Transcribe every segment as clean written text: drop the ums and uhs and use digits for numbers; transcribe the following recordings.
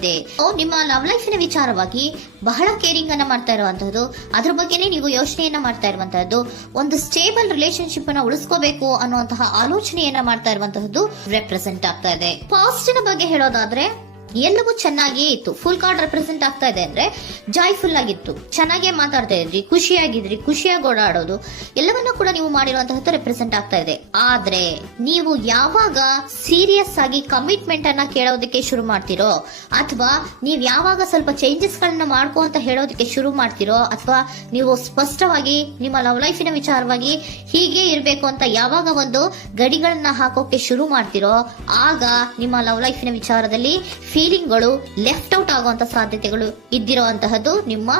ಇದೆ. ನಿಮ್ಮ ಲವ್ ಲೈಫಿನ ವಿಚಾರವಾಗಿ ಬಹಳ ಕೇರಿಂಗ್ ಅನ್ನ ಮಾಡ್ತಾ ಇರುವಂತಹದ್ದು, ಅದ್ರ ಬಗ್ಗೆನೇ ನೀವು ಯೋಚನೆಯನ್ನ ಮಾಡ್ತಾ ಇರುವಂತಹದ್ದು, ಒಂದು ಸ್ಟೇಬಲ್ ರಿಲೇಶನ್ಶಿಪ್ ಅನ್ನ ಉಳಿಸ್ಕೋಬೇಕು ಅನ್ನುವಂತಹ ಆಲೋಚನೆಯನ್ನ ಮಾಡ್ತಾ ಇರುವಂತಹದ್ದು ರೆಪ್ರೆಸೆಂಟ್ ಆಗ್ತಾ ಇದೆ. ಪಾಸ್ಟಿನ ಬಗ್ಗೆ ಹೇಳೋದಾದ್ರೆ ಎಲ್ಲವೂ ಚೆನ್ನಾಗಿಯೇ ಇತ್ತು. ಫುಲ್ ಕಾರ್ಡ್ ರೆಪ್ರೆಸೆಂಟ್ ಆಗ್ತಾ ಇದೆ ಅಂದ್ರೆ ಜಾಯ್ಫುಲ್ ಆಗಿತ್ತು, ಚೆನ್ನಾಗೇ ಮಾತಾಡ್ತಾ ಇದ್ರಿ, ಖುಷಿಯಾಗಿದ್ರಿ, ಖುಷಿಯಾಗಿ ಓಡಾಡೋದು ಎಲ್ಲವನ್ನ ಕೂಡ ನೀವು ಮಾಡಿರುವಂತಹದ್ದು ರೆಪ್ರೆಸೆಂಟ್ ಆಗ್ತಾ ಇದೆ. ಆದ್ರೆ ನೀವು ಯಾವಾಗ ಸೀರಿಯಸ್ ಆಗಿ ಕಮಿಟ್ಮೆಂಟ್ ಅನ್ನ ಕೇಳೋದಕ್ಕೆ ಶುರು ಮಾಡ್ತಿರೋ, ಅಥವಾ ನೀವ್ ಯಾವಾಗ ಸ್ವಲ್ಪ ಚೇಂಜಸ್ ಗಳನ್ನ ಮಾಡ್ಕೋ ಅಂತ ಹೇಳೋದಕ್ಕೆ ಶುರು ಮಾಡ್ತಿರೋ, ಅಥವಾ ನೀವು ಸ್ಪಷ್ಟವಾಗಿ ನಿಮ್ಮ ಲವ್ ಲೈಫಿನ ವಿಚಾರವಾಗಿ ಹೀಗೆ ಇರಬೇಕು ಅಂತ ಯಾವಾಗ ಒಂದು ಗಡಿಗಳನ್ನ ಹಾಕೋಕೆ ಶುರು ಮಾಡ್ತಿರೋ, ಆಗ ನಿಮ್ಮ ಲವ್ ಲೈಫಿನ ವಿಚಾರದಲ್ಲಿ ಫೀಲಿಂಗ್ಗಳು ಲೆಫ್ಟ್ ಔಟ್ ಆಗುವಂತ ಸಾಧ್ಯತೆಗಳು ಇದ್ದಿರುವಂತಹದ್ದು ನಿಮ್ಮ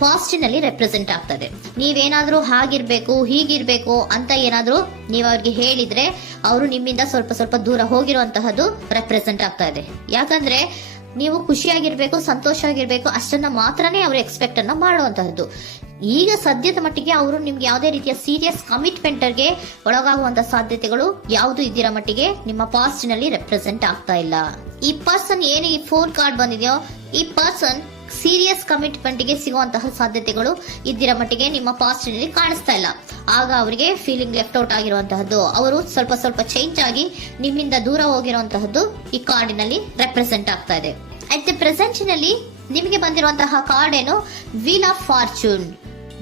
ಪಾಸ್ಟಿನಲ್ಲಿ ರೆಪ್ರೆಸೆಂಟ್ ಆಗ್ತದೆ. ನೀವೇನಾದ್ರೂ ಹಾಗಿರ್ಬೇಕು ಹೀಗಿರ್ಬೇಕು ಅಂತ ಏನಾದ್ರೂ ನೀವು ಅವ್ರಿಗೆ ಹೇಳಿದ್ರೆ ಅವರು ನಿಮ್ಮಿಂದ ಸ್ವಲ್ಪ ಸ್ವಲ್ಪ ದೂರ ಹೋಗಿರುವಂತಹದ್ದು ರೆಪ್ರೆಸೆಂಟ್ ಆಗ್ತಾ ಇದೆ. ಯಾಕಂದ್ರೆ ನೀವು ಖುಷಿಯಾಗಿರ್ಬೇಕು, ಸಂತೋಷ ಆಗಿರ್ಬೇಕು ಅಷ್ಟನ್ನ ಮಾತ್ರನೇ ಅವರು ಎಕ್ಸ್ಪೆಕ್ಟ್ ಅನ್ನ ಮಾಡುವಂತಹದ್ದು. ಈಗ ಸದ್ಯದ ಮಟ್ಟಿಗೆ ಅವರು ನಿಮ್ಗೆ ಯಾವುದೇ ರೀತಿಯ ಸೀರಿಯಸ್ ಕಮಿಟ್ಮೆಂಟ್ಗೆ ಒಳಗಾಗುವಂತ ಸಾಧ್ಯತೆಗಳು ಯಾವುದು ಇದ್ದಿರೋ ಮಟ್ಟಿಗೆ ನಿಮ್ಮ ಪಾಸ್ಟ್ ನಲ್ಲಿ ರೆಪ್ರೆಸೆಂಟ್ ಆಗ್ತಾ ಇಲ್ಲ. ಈ ಪರ್ಸನ್ ಏನು ಈ 4 ಕಾರ್ಡ್ ಬಂದಿದೆಯೋ, ಈ ಪರ್ಸನ್ ಸೀರಿಯಸ್ ಕಮಿಟ್ಮೆಂಟ್ ಗೆ ಸಿಗುವಂತಹ ಸಾಧ್ಯತೆಗಳು ಇದ್ದಿರೋ ಮಟ್ಟಿಗೆ ನಿಮ್ಮ ಪಾಸ್ಟ್ ನಲ್ಲಿ ಕಾಣಿಸ್ತಾ ಇಲ್ಲ. ಆಗ ಅವರಿಗೆ ಫೀಲಿಂಗ್ ಲೆಫ್ಟ್ ಔಟ್ ಆಗಿರುವಂತಹದ್ದು, ಅವರು ಸ್ವಲ್ಪ ಸ್ವಲ್ಪ ಚೇಂಜ್ ಆಗಿ ನಿಮ್ಮಿಂದ ದೂರ ಹೋಗಿರುವಂತಹದ್ದು ಈ ಕಾರ್ಡಿನಲ್ಲಿ ರೆಪ್ರೆಸೆಂಟ್ ಆಗ್ತಾ ಇದೆ. ಅಟ್ ದ ಪ್ರೆಸೆಂಟ್ ನಲ್ಲಿ ನಿಮಗೆ ಬಂದಿರುವಂತಹ ಕಾರ್ಡ್ ಏನು, ವೀಲ್ ಆಫ್ ಫಾರ್ಚೂನ್.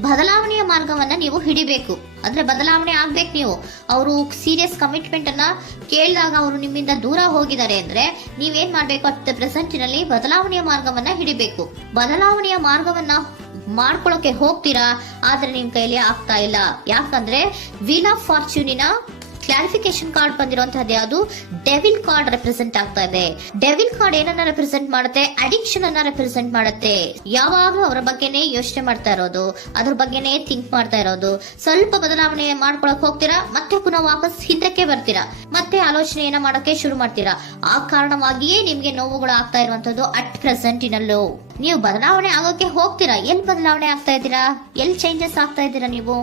ಬದಲಾವಣೆಯ ಮಾರ್ಗವನ್ನ ನೀವು ಹಿಡಿಬೇಕು, ಅಂದ್ರೆ ಬದಲಾವಣೆ ಆಗ್ಬೇಕು. ನೀವು ಅವರು ಸೀರಿಯಸ್ ಕಮಿಟ್ಮೆಂಟ್ ಅನ್ನ ಕೇಳಿದಾಗ ಅವರು ನಿಮ್ಮಿಂದ ದೂರ ಹೋಗಿದ್ದಾರೆ ಅಂದ್ರೆ ನೀವೇನ್ ಮಾಡ್ಬೇಕು, ಅಟ್ ಪ್ರೆಸೆಂಟ್ ನಲ್ಲಿ ಬದಲಾವಣೆಯ ಮಾರ್ಗವನ್ನ ಹಿಡಿಬೇಕು. ಬದಲಾವಣೆಯ ಮಾರ್ಗವನ್ನ ಮಾಡ್ಕೊಳ್ಳೋಕೆ ಹೋಗ್ತೀರಾ, ಆದ್ರೆ ನಿಮ್ ಕೈಲಿ ಆಗ್ತಾ ಇಲ್ಲ. ಯಾಕಂದ್ರೆ ವೀಲ್ ಆಫ್ ಫಾರ್ಚೂನಿನ ಕ್ಲಾರಿಫಿಕೇಶನ್ ಕಾರ್ಡ್ ಬಂದಿರುವಂತಹದ್ದು ಯಾವುದು, ಡೆವಿಲ್ ಕಾರ್ಡ್ ರೆಪ್ರೆಸೆಂಟ್ ಆಗ್ತಾ ಇದೆ. ಡೆವಿಲ್ ಕಾರ್ಡ್ ಏನನ್ನ ರೆಪ್ರೆಸೆಂಟ್ ಮಾಡುತ್ತೆ, ಅಡಿಕ್ಷನ್ ಅನ್ನ ರೆಪ್ರೆಸೆಂಟ್ ಮಾಡುತ್ತೆ. ಯಾವಾಗ್ಲೂ ಅವರ ಬಗ್ಗೆನೇ ಯೋಚನೆ ಮಾಡ್ತಾ ಇರೋದು, ಅದ್ರ ಬಗ್ಗೆನೇ ಥಿಂಕ್ ಮಾಡ್ತಾ ಇರೋದು. ಸ್ವಲ್ಪ ಬದಲಾವಣೆ ಮಾಡ್ಕೊಳಕ್ ಹೋಗ್ತೀರಾ, ಮತ್ತೆ ಪುನಃ ವಾಪಸ್ ಹಿಂದಕ್ಕೆ ಬರ್ತೀರಾ, ಮತ್ತೆ ಆಲೋಚನೆಯನ್ನ ಮಾಡೋಕೆ ಶುರು ಮಾಡ್ತೀರಾ. ಆ ಕಾರಣವಾಗಿಯೇ ನಿಮ್ಗೆ ನೋವುಗಳು ಆಗ್ತಾ ಇರುವಂತದ್ದು ಅಟ್ ಪ್ರೆಸೆಂಟ್ ನಲ್ಲೂ. ನೀವು ಬದಲಾವಣೆ ಆಗೋಕೆ ಹೋಗ್ತೀರಾ, ಎಲ್ಲಿ ಬದಲಾವಣೆ ಆಗ್ತಾ ಇದ್ದೀರಾ, ಎಲ್ಲಿ ಚೇಂಜಸ್ ಆಗ್ತಾ ಇದ್ದೀರಾ, ನೀವು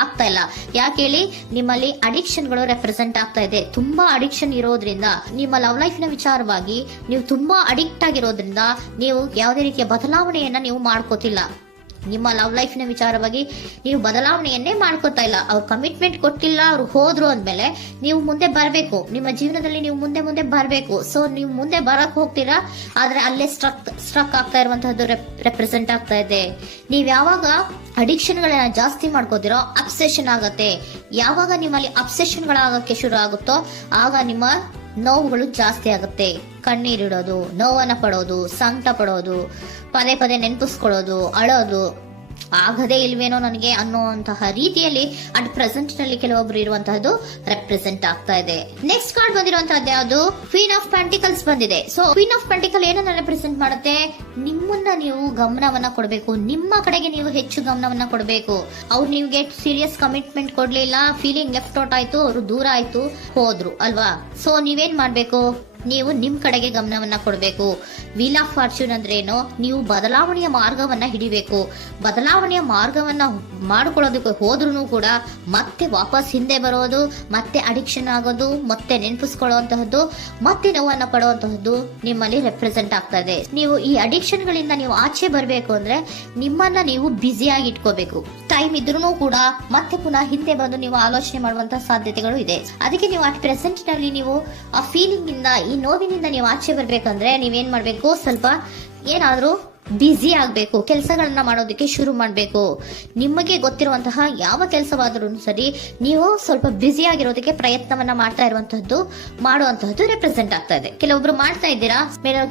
ಆಗ್ತಾ ಇಲ್ಲ. ಯಾಕೆ ಹೇಳಿ, ನಿಮ್ಮಲ್ಲಿ ಅಡಿಕ್ಷನ್ ಗಳು ರೆಪ್ರೆಸೆಂಟ್ ಆಗ್ತಾ ಇದೆ. ತುಂಬಾ ಅಡಿಕ್ಷನ್ ಇರೋದ್ರಿಂದ, ನಿಮ್ಮ ಲವ್ ಲೈಫ್ ನ ವಿಚಾರವಾಗಿ ನೀವು ತುಂಬಾ ಅಡಿಕ್ಟ್ ಆಗಿರೋದ್ರಿಂದ ನೀವು ಯಾವುದೇ ರೀತಿಯ ಬದಲಾವಣೆಯನ್ನ ನೀವು ಮಾಡ್ಕೋತಿಲ್ಲ. ನಿಮ್ಮ ಲವ್ ಲೈಫ್ ನ ವಿಚಾರವಾಗಿ ನೀವು ಬದಲಾವಣೆಯನ್ನೇ ಮಾಡ್ಕೋತಾ ಇಲ್ಲ. ಅವ್ರು ಕಮಿಟ್ಮೆಂಟ್ ಕೊಟ್ಟಿಲ್ಲ, ಅವ್ರು ಹೋದ್ರು ಅಂದ್ಮೇಲೆ ನೀವು ಮುಂದೆ ಬರಬೇಕು, ನಿಮ್ಮ ಜೀವನದಲ್ಲಿ ನೀವು ಮುಂದೆ ಮುಂದೆ ಬರಬೇಕು. ಸೊ ನೀವು ಮುಂದೆ ಬರಕ್ ಹೋಗ್ತೀರಾ, ಆದ್ರೆ ಅಲ್ಲೇ ಸ್ಟ್ರಕ್ ಆಗ್ತಾ ಇರುವಂತಹದ್ದು ರೆಪ್ರೆಸೆಂಟ್ ಆಗ್ತಾ ಇದೆ. ನೀವ್ ಯಾವಾಗ ಅಡಿಕ್ಷನ್ ಗಳನ್ನ ಜಾಸ್ತಿ ಮಾಡ್ಕೋತಿರೋ ಅಬ್ಸೆಷನ್ ಆಗತ್ತೆ. ಯಾವಾಗ ನಿಮ್ಮಲ್ಲಿ ಅಬ್ಸೆಷನ್ ಗಳಾಗಕ್ಕೆ ಶುರು ಆಗುತ್ತೋ ಆಗ ನಿಮ್ಮ ನೋವುಗಳು ಜಾಸ್ತಿ ಆಗುತ್ತೆ. ಕಣ್ಣೀರಿಡೋದು, ನೋವನ್ನ ಪಡೋದು, ಸಂಕಟ ಪಡೋದು, ಪದೇ ಪದೇ ನೆನಪಿಸ್ಕೊಳ್ಳೋದು, ಅಳೋದು, ಆಗದೇ ಇಲ್ವೇನೋ ನನಗೆ ಅನ್ನುವಂತಹ ರೀತಿಯಲ್ಲಿ ಅಟ್ ಪ್ರೆಸೆಂಟ್ ನಲ್ಲಿ ಕೆಲವೊಬ್ರು ಇರುವಂತಹದ್ದು ರೆಪ್ರೆಸೆಂಟ್ ಆಗ್ತಾ ಇದೆ. ನೆಕ್ಸ್ಟ್ ಕಾರ್ಡ್ ಬಂದಿರುವಂತಹದ್ದು ಯಾವುದು, ಕ್ವೀನ್ ಆಫ್ ಪೆಂಟಿಕಲ್ಸ್ ಬಂದಿದೆ. ಸೊ ಕ್ವೀನ್ ಆಫ್ ಪೆಂಟಿಕಲ್ ಏನನ್ನ ರೆಪ್ರೆಸೆಂಟ್ ಮಾಡುತ್ತೆ, ನಿಮ್ಮನ್ನ ನೀವು ಗಮನವನ್ನ ಕೊಡಬೇಕು, ನಿಮ್ಮ ಕಡೆಗೆ ನೀವು ಹೆಚ್ಚು ಗಮನವನ್ನ ಕೊಡಬೇಕು. ಅವ್ರು ನಿಮ್ಗೆ ಸೀರಿಯಸ್ ಕಮಿಟ್ಮೆಂಟ್ ಕೊಡ್ಲಿಲ್ಲ, ಫೀಲಿಂಗ್ ಲೆಫ್ಟ್ ಔಟ್ ಆಯ್ತು, ಅವರು ದೂರ ಆಯ್ತು, ಹೋದ್ರು ಅಲ್ವಾ. ಸೊ ನೀವೇನ್ ಮಾಡ್ಬೇಕು, ನೀವು ನಿಮ್ ಕಡೆಗೆ ಗಮನವನ್ನ ಕೊಡಬೇಕು. ವೀಲ್ ಆಫ್ ಫಾರ್ಚೂನ್ ಅಂದ್ರೆ ಏನು, ನೀವು ಬದಲಾವಣೆಯ ಮಾರ್ಗವನ್ನ ಹಿಡಿಬೇಕು. ಬದಲಾವಣೆಯ ಮಾರ್ಗವನ್ನ ಮಾಡ್ಕೊಳ್ಳೋದಕ್ಕೆ ಹೋದ್ರೂ ಕೂಡ ಮತ್ತೆ ವಾಪಸ್ ಹಿಂದೆ ಬರೋದು, ಮತ್ತೆ ಅಡಿಕ್ಷನ್ ಆಗೋದು, ಮತ್ತೆ ನೆನಪಿಸ್ಕೊಳ್ಳುವಂತಹದ್ದು, ಮತ್ತೆ ನೋವನ್ನ ಪಡುವಂತಹದ್ದು ನಿಮ್ಮಲ್ಲಿ ರೆಪ್ರೆಸೆಂಟ್ ಆಗ್ತಾ ಇದೆ. ನೀವು ಈ ಅಡಿಕ್ಷನ್ ಗಳಿಂದ ನೀವು ಆಚೆ ಬರಬೇಕು ಅಂದ್ರೆ ನಿಮ್ಮನ್ನ ನೀವು ಬ್ಯುಸಿಯಾಗಿ ಇಟ್ಕೋಬೇಕು. ಟೈಮ್ ಇದ್ರೂ ಕೂಡ ಮತ್ತೆ ಪುನಃ ಹಿಂದೆ ಬಂದು ನೀವು ಆಲೋಚನೆ ಮಾಡುವಂತಹ ಸಾಧ್ಯತೆಗಳು ಇದೆ. ಅದಕ್ಕೆ ನೀವು ಅಟ್ ಪ್ರೆಸೆಂಟ್ ನಲ್ಲಿ ನೀವು ಆ ಫೀಲಿಂಗ್ ಇಂದ, ಈ ನೋವಿನಿಂದ ನೀವು ಆಚೆ ಬರ್ಬೇಕಂದ್ರೆ ನೀವೇನ್ ಮಾಡ್ಬೇಕು, ಸ್ವಲ್ಪ ಏನಾದ್ರೂ ಬ್ಯುಸಿ ಆಗ್ಬೇಕು, ಕೆಲಸಗಳನ್ನ ಮಾಡೋದಕ್ಕೆ ಶುರು ಮಾಡ್ಬೇಕು. ನಿಮಗೆ ಗೊತ್ತಿರುವಂತಹ ಯಾವ ಕೆಲಸವಾದರೂ ಸರಿ ನೀವು ಸ್ವಲ್ಪ ಬ್ಯುಸಿ ಆಗಿರೋದಕ್ಕೆ ಪ್ರಯತ್ನವನ್ನ ಮಾಡ್ತಾ ಇರುವಂತಹದ್ದು, ಮಾಡುವಂತಹದ್ದು ರೆಪ್ರೆಸೆಂಟ್ ಆಗ್ತಾ ಇದೆ. ಕೆಲವೊಬ್ರು ಮಾಡ್ತಾ ಇದ್ದೀರಾ,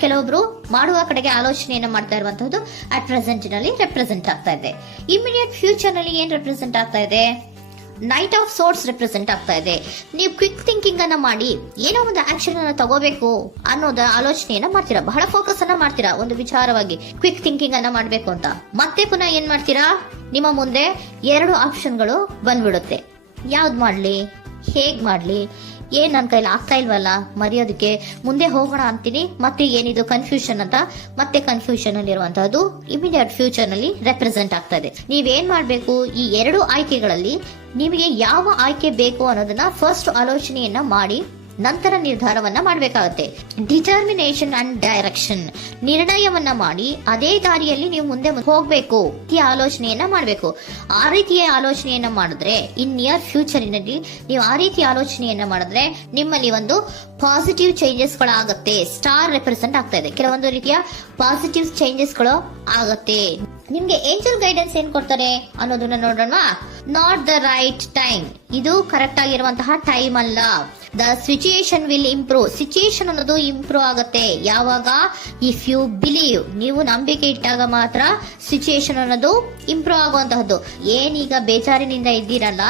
ಕೆಲವೊಬ್ರು ಮಾಡುವ ಕಡೆಗೆ ಆಲೋಚನೆಯನ್ನ ಮಾಡ್ತಾ ಇರುವಂತಹದ್ದು ಅಟ್ ಪ್ರೆಸೆಂಟ್ ನಲ್ಲಿ ರೆಪ್ರೆಸೆಂಟ್ ಆಗ್ತಾ ಇದೆ. ಇಮಿಡಿಯೇಟ್ ಫ್ಯೂಚರ್ ನಲ್ಲಿ ಏನ್ ರೆಪ್ರೆಸೆಂಟ್ ಆಗ್ತಾ ಇದೆ, ನೈಟ್ ಆಫ್ ಸೋರ್ಟ್ಸ್ ರೆಪ್ರೆಸೆಂಟ್ ಆಗ್ತಾ ಇದೆ. ನೀವು ಕ್ವಿಕ್ ಥಿಂಕಿಂಗ್ ಅನ್ನ ಮಾಡಿ ಏನೋ ಒಂದು ಆಕ್ಷನ್ ಅನ್ನ ತಗೋಬೇಕು ಅನ್ನೋದ ಆಲೋಚನೆಯನ್ನ ಮಾಡ್ತೀರಾ, ಬಹಳ ಫೋಕಸ್ ಅನ್ನ ಮಾಡ್ತೀರಾ ಒಂದು ವಿಚಾರವಾಗಿ, ಕ್ವಿಕ್ ಥಿಂಕಿಂಗ್ ಅನ್ನ ಮಾಡ್ಬೇಕು ಅಂತ. ಮತ್ತೆ ಪುನಃ ಏನ್ ಮಾಡ್ತೀರಾ, ನಿಮ್ಮ ಮುಂದೆ 2 ಆಪ್ಷನ್ಗಳು ಬಂದ್ಬಿಡುತ್ತೆ. ಯಾವ್ದು ಮಾಡ್ಲಿ, ಹೇಗ್ ಮಾಡ್ಲಿ, ಏನ್ ನನ್ನ ಕೈಲಿ ಆಗ್ತಾ ಇಲ್ವಲ್ಲ ಮರೆಯೋದಕ್ಕೆ, ಮುಂದೆ ಹೋಗೋಣ ಅಂತೀನಿ, ಮತ್ತೆ ಏನಿದು ಕನ್ಫ್ಯೂಷನ್ ಅಂತ, ಮತ್ತೆ ಕನ್ಫ್ಯೂಷನ್ ಅಲ್ಲಿ ಇರುವಂತಹದ್ದು ಇಮಿಡಿಯೇಟ್ ಫ್ಯೂಚರ್ ನಲ್ಲಿ ರೆಪ್ರೆಸೆಂಟ್ ಆಗ್ತಾ ಇದೆ. ನೀವೇನ್ ಮಾಡ್ಬೇಕು, ಈ 2 ಆಯ್ಕೆಗಳಲ್ಲಿ ನಿಮಗೆ ಯಾವ ಆಯ್ಕೆ ಬೇಕು ಅನ್ನೋದನ್ನ ಫಸ್ಟ್ ಆಲೋಚನೆಯನ್ನ ಮಾಡಿ ನಂತರ ನಿರ್ಧಾರವನ್ನ ಮಾಡಬೇಕಾಗುತ್ತೆ. ಡಿಟರ್ಮಿನೇಷನ್ ಅಂಡ್ ಡೈರೆಕ್ಷನ್, ನಿರ್ಣಯವನ್ನ ಮಾಡಿ ಅದೇ ದಾರಿಯಲ್ಲಿ ನೀವು ಮುಂದೆ ಹೋಗ್ಬೇಕು ಈ ಆಲೋಚನೆಯನ್ನ ಮಾಡಬೇಕು. ಆ ರೀತಿಯ ಆಲೋಚನೆಯನ್ನ ಮಾಡಿದ್ರೆ ಇನ್ ನಿಯರ್ ಫ್ಯೂಚರಿನಲ್ಲಿ ನೀವು ಆ ರೀತಿ ಆಲೋಚನೆಯನ್ನ ಮಾಡಿದ್ರೆ ನಿಮ್ಮಲ್ಲಿ ಒಂದು ಪಾಸಿಟಿವ್ ಚೇಂಜಸ್ ಗಳಾಗತ್ತೆ. ಸ್ಟಾರ್ ರೆಪ್ರೆಸೆಂಟ್ ಆಗ್ತಾ ಇದೆ, ಕೆಲವೊಂದು ರೀತಿಯ ಪಾಸಿಟಿವ್ ಚೇಂಜಸ್ ಗಳು ಆಗತ್ತೆ. ನಿಮ್ಗೆ ಏಂಜಲ್ ಗೈಡೆನ್ಸ್ ಏನ್ ಕೊಡ್ತಾರೆ ಅನ್ನೋದನ್ನ ನೋಡೋಣ. ನಾಟ್ ದ ರೈಟ್ ಟೈಮ್, ಇದು ಕರೆಕ್ಟ್ ಆಗಿರುವಂತಹ ಟೈಮ್ ಅಲ್ಲ. The situation will improve, situation ಅನ್ನೋದು ಇಂಪ್ರೂವ್ ಆಗುತ್ತೆ ಯಾವಾಗ, ಇಫ್ ಯು ಬಿಲೀವ್, ನೀವು ನಂಬಿಕೆ ಇಟ್ಟಾಗ ಮಾತ್ರ ಸಿಚುಯೇಷನ್ ಅನ್ನೋದು ಇಂಪ್ರೂವ್ ಆಗುವಂತಹದ್ದು. ಏನೀಗ ಬೇಜಾರಿನಿಂದ ಇದ್ದೀರಲ್ಲ,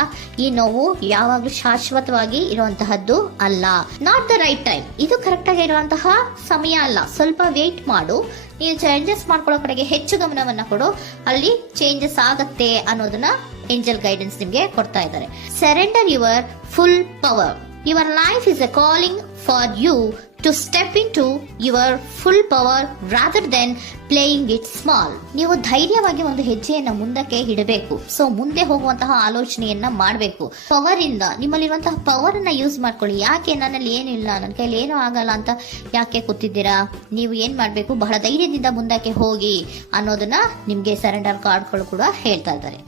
ಈ ನೋವು ಯಾವಾಗ್ಲೂ ಶಾಶ್ವತವಾಗಿ ಇರುವಂತಹದ್ದು ಅಲ್ಲ. ನಾಟ್ ದ ರೈಟ್ ಟೈಮ್, ಇದು ಕರೆಕ್ಟ್ ಆಗಿರುವಂತಹ ಸಮಯ ಅಲ್ಲ, ಸ್ವಲ್ಪ ವೇಟ್ ಮಾಡು, ನೀವು ಚೇಂಜಸ್ ಮಾಡ್ಕೊಳ್ಳೋ ಕಡೆಗೆ ಹೆಚ್ಚು ಗಮನವನ್ನ ಕೊಡು, ಅಲ್ಲಿ ಚೇಂಜಸ್ ಆಗತ್ತೆ ಅನ್ನೋದನ್ನ ಏಂಜಲ್ ಗೈಡೆನ್ಸ್ ನಿಮ್ಗೆ ಕೊಡ್ತಾ ಇದ್ದಾರೆ. Surrender your full power. Your life is a calling for you to step into your full power rather than playing it small. ನೀವು ಧೈರ್ಯವಾಗಿ ಒಂದು ಹೆಜ್ಜೆಯನ್ನ ಮುಂದಕ್ಕೆ ಇಡಬೇಕು. ಸೊ ಮುಂದೆ ಹೋಗುವಂತಹ ಆಲೋಚನೆಯನ್ನ ಮಾಡಬೇಕು. ಪವರ್ ಇಂದ, ನಿಮ್ಮಲ್ಲಿರುವಂತಹ ಪವರ್ ಅನ್ನ ಯೂಸ್ ಮಾಡ್ಕೊಳ್ಳಿ. ಯಾಕೆ ನನ್ನಲ್ಲಿ ಏನಿಲ್ಲ, ನನ್ನ ಕೈಲಿ ಏನೂ ಆಗಲ್ಲ ಅಂತ ಯಾಕೆ ಕೂತಿದ್ದೀರಾ? ನೀವು ಏನ್ ಮಾಡ್ಬೇಕು, ಬಹಳ ಧೈರ್ಯದಿಂದ ಮುಂದಕ್ಕೆ ಹೋಗಿ ಅನ್ನೋದನ್ನ ನಿಮ್ಗೆ ಸರೆಂಡರ್ ಕಾರ್ಡ್ಗಳು ಕೂಡ ಹೇಳ್ತಾ ಇದ್ದಾರೆ.